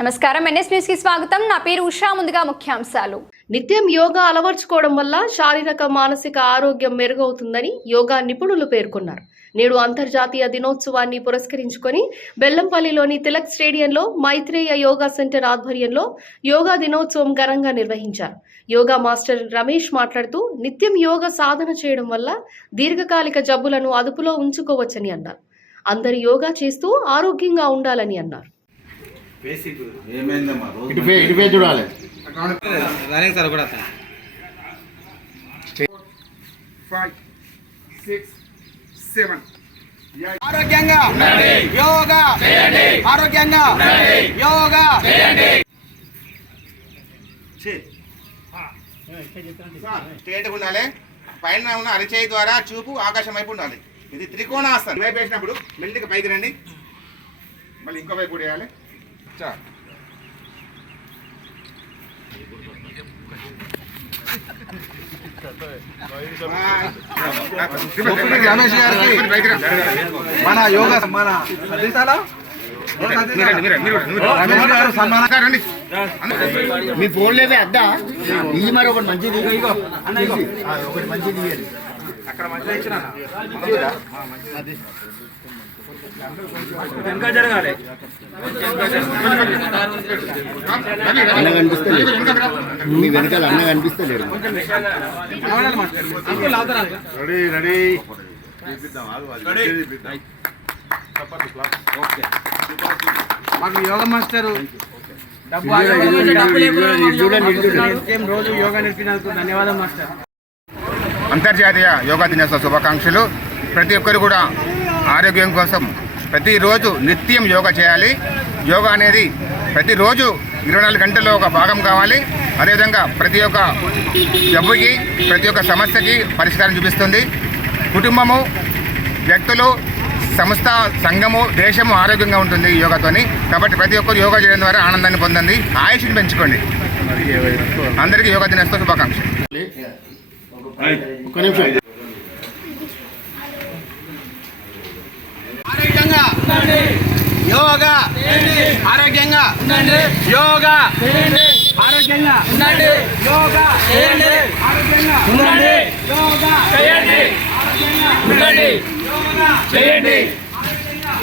నమస్కారం. ఎన్ఎస్ న్యూస్కి స్వాగతం. నా పేరు ఉషా. ముందుగా ముఖ్యాంశాలు. నిత్యం యోగా అలవర్చుకోవడం వల్ల శారీరక మానసిక ఆరోగ్యం మెరుగవుతుందని యోగా నిపుణులు పేర్కొన్నారు. నేడు అంతర్జాతీయ దినోత్సవాన్ని పురస్కరించుకొని బెల్లంపల్లిలోని తిలక్ స్టేడియంలో మైత్రేయ యోగా సెంటర్ ఆధ్వర్యంలో యోగా దినోత్సవం ఘనంగా నిర్వహించారు. యోగా మాస్టర్ రమేష్ మాట్లాడుతూ నిత్యం యోగా సాధన చేయడం వల్ల దీర్ఘకాలిక జబ్బులను అదుపులో ఉంచుకోవచ్చని అన్నారు. అందరు యోగా చేస్తూ ఆరోగ్యంగా ఉండాలని అన్నారు. చూడాలి. సార్ కూడా ఫైవ్ సిక్స్ సెవెన్ ఆరోగ్యంగా. యోగా. ఆరోగ్యంగా. యోగా. ఉండాలి. పైన ఉన్న అరిచేయి ద్వారా చూపు ఆకాశం వైపు ఉండాలి. ఇది త్రికోణాసనం. వైపు వేసినప్పుడు మెల్లిగా పైకి రండి. మళ్ళీ ఇంకో వైపు కూడా వేయాలి రమేష్ గారికి మన యోగా మన సతీశాల రమేష్ గారు సన్మానం రండి మీ ఫోన్ లేదే అద్దా? ఇది మరి ఒకటి మంచిది ఒకటి మంచిది. అక్కడ మంచిగా ఇచ్చిన అన్న కనిపిస్తలేదు. మీ వెనకాల అన్న రెడీ రెడీ. మాకు యోగా మాస్టర్. డబ్బు ఇది చూడండి ఇది చూడండి ఏం రోజు యోగా నేర్పినందుకు ధన్యవాదం మాస్టర్. అంతర్జాతీయ యోగా దినోత్సవ శుభాకాంక్షలు. ప్రతి ఒక్కరు కూడా ఆరోగ్యం కోసం ప్రతిరోజు నిత్యం యోగా చేయాలి. యోగా అనేది ప్రతిరోజు ఇరవై నాలుగు గంటల్లో ఒక భాగం కావాలి. అదేవిధంగా ప్రతి ఒక్క జబ్బుకి ప్రతి ఒక్క సమస్యకి పరిష్కారం చూపిస్తుంది. కుటుంబము వ్యక్తులు సంస్థ సంఘము దేశము ఆరోగ్యంగా ఉంటుంది యోగాతోని. కాబట్టి ప్రతి ఒక్కరు యోగా చేయడం ద్వారా ఆనందాన్ని పొందండి. ఆయుష్ని పెంచుకోండి. అందరికీ యోగా దినోత్సవ శుభాకాంక్షలు. నిమిషం ఆరోగ్యంగా. యోగా. ఆరోగ్యంగా. యోగా. ఆరోగ్యంగా. యోగా. ఆరోగ్యంగా. యోగా. చేయండి.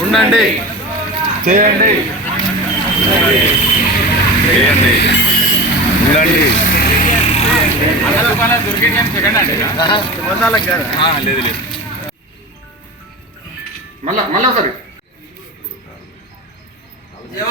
ఉండండి. చేయండి. చేయండి. ఉండండి. మళ్ళా మళ్ళా ఒకసారి.